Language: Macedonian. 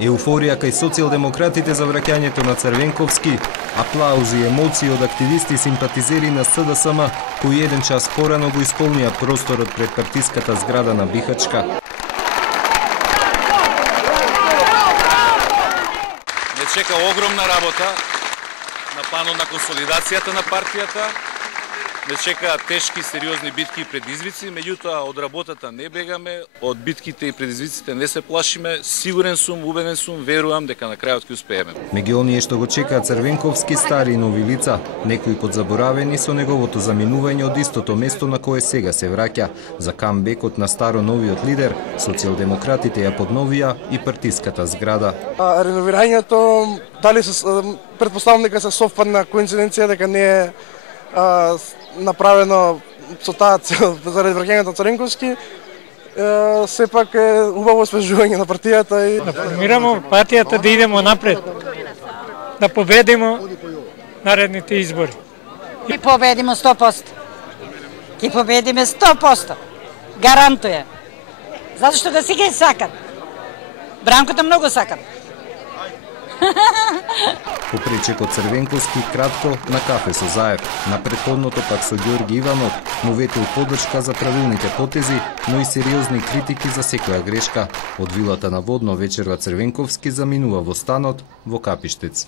Еуфорија кај социјалдемократите за враќањето на Црвенковски, аплаузи и емоции од активисти и симпатизери на СДСМ, кои еден час порано го исполнија просторот пред партиската зграда на Бихачка. Не чека огромна работа на планот на консолидацијата на партијата. Не чекаат тешки, сериозни битки и предизвици, меѓутоа од работата не бегаме, од битките и предизвиците не се плашиме. Сигурен сум, убеден сум, верувам дека на крајот ќе успееме. Меѓу оние што го чекаат Црвенковски стари и нови лица, некои подзаборавени со неговото заминување од истото место на кое сега се враќа. За камбекот на старо новиот лидер, социјалдемократите ја подновија и партиската зграда. Реновирањето, дали претпоставам дека се совпадна коинциденција, дека не е направено со таа цел заради враќањето на Црвенковски, сепак е убаво освежување на партијата и да формираме партијата, да идемо напред, да победиме наредните избори. Ќе победиме 100%. Ќе победиме 100%. Гарантуjem. Затоа што да си ги сакат. Бранкото многу сакат. Попречекот Црвенковски кратко на кафе со Заев. На претходното пак со Ѓорги Иванов му ветил поддршка за правилните потези, но и сериозни критики за секоја грешка. Од вилата на Водно вечерва Црвенковски заминува во станот во Капиштец.